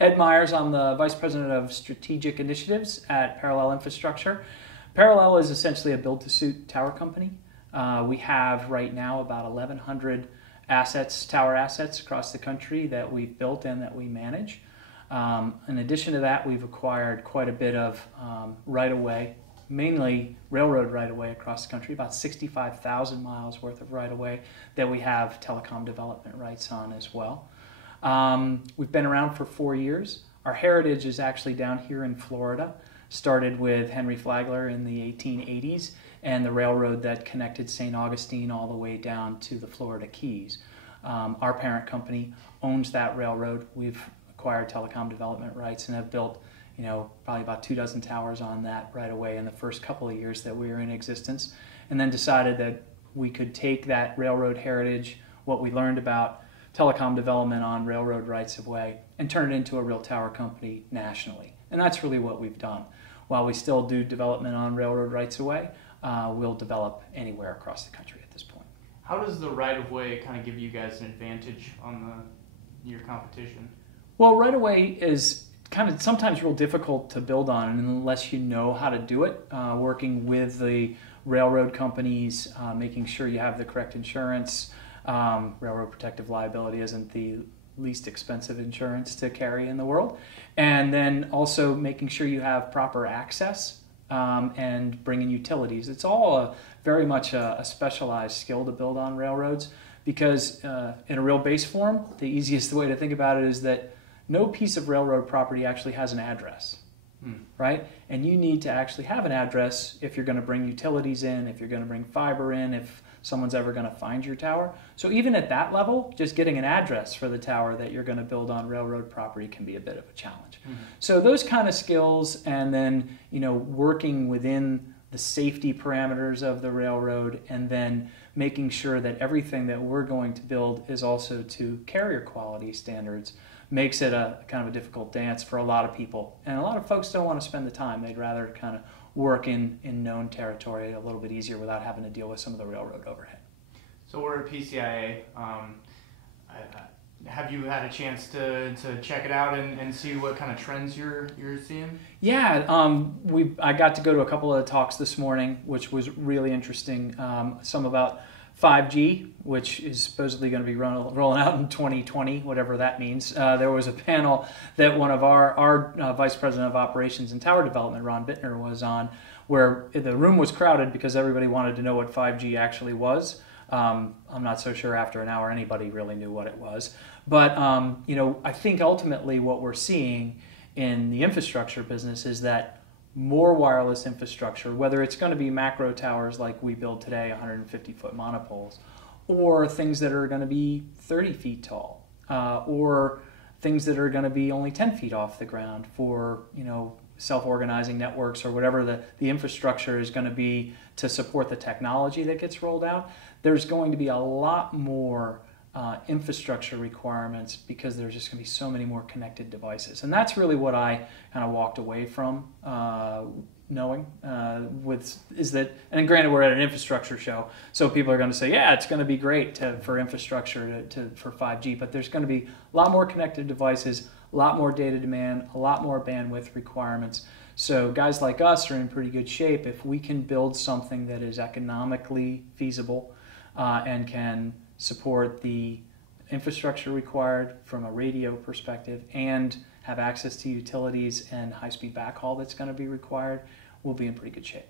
Ed Myers. I'm the Vice President of Strategic Initiatives at Parallel Infrastructure. Parallel is essentially a build-to-suit tower company. We have right now about 1,100 assets, tower assets across the country that we've built and that we manage. In addition to that, we've acquired quite a bit of right-of-way, mainly railroad right-of-way across the country, about 65,000 miles worth of right-of-way that we have telecom development rights on as well. We've been around for 4 years. Our heritage is actually down here in Florida. Started with Henry Flagler in the 1880s and the railroad that connected St. Augustine all the way down to the Florida Keys. Our parent company owns that railroad. We've acquired telecom development rights and have built, probably about 24 towers on that right away in the first couple of years that we were in existence, and then decided that we could take that railroad heritage, what we learned about telecom development on railroad rights of way, and turn it into a real tower company nationally. And that's really what we've done. While we still do development on railroad rights of way, we'll develop anywhere across the country at this point. How does the right of way kind of give you guys an advantage on your competition? Well, right of way is kind of sometimes real difficult to build on unless you know how to do it, working with the railroad companies, making sure you have the correct insurance. Railroad protective liability isn't the least expensive insurance to carry in the world. And then also making sure you have proper access and bringing utilities. It's all very much a specialized skill to build on railroads because in a real base form, the easiest way to think about it is that no piece of railroad property actually has an address, right? And you need to actually have an address if you're going to bring utilities in, if you're going to bring fiber in, if someone's ever going to find your tower. So even at that level, just getting an address for the tower that you're going to build on railroad property can be a bit of a challenge. So those kind of skills, and then working within the safety parameters of the railroad, and then making sure that everything that we're going to build is also to carrier quality standards, makes it a kind of a difficult dance for a lot of people. And a lot of folks don't want to spend the time. They'd rather kind of work in known territory a little bit easier without having to deal with some of the railroad overhead. So we're at PCIA. Have you had a chance to check it out and see what kind of trends you're seeing? Yeah, I got to go to a couple of talks this morning, which was really interesting. Some about 5G, which is supposedly going to be rolling out in 2020, whatever that means. There was a panel that one of our Vice President of Operations and Tower Development, Ron Bittner, was on, where the room was crowded because everybody wanted to know what 5G actually was. I'm not so sure after an hour anybody really knew what it was. But I think ultimately what we're seeing in the infrastructure business is that more wireless infrastructure, whether it's going to be macro towers like we build today, 150-foot monopoles, or things that are going to be 30 feet tall, or things that are going to be only 10 feet off the ground for self-organizing networks or whatever the infrastructure is going to be to support the technology that gets rolled out. There's going to be a lot more infrastructure requirements because there's just going to be so many more connected devices. And that's really what I kind of walked away from knowing is that, and granted we're at an infrastructure show, so people are going to say, yeah, it's going to be great for infrastructure for 5G, but there's going to be a lot more connected devices, a lot more data demand, a lot more bandwidth requirements. So guys like us are in pretty good shape if we can build something that is economically feasible and can support the infrastructure required from a radio perspective and have access to utilities and high-speed backhaul that's going to be required, we'll be in pretty good shape.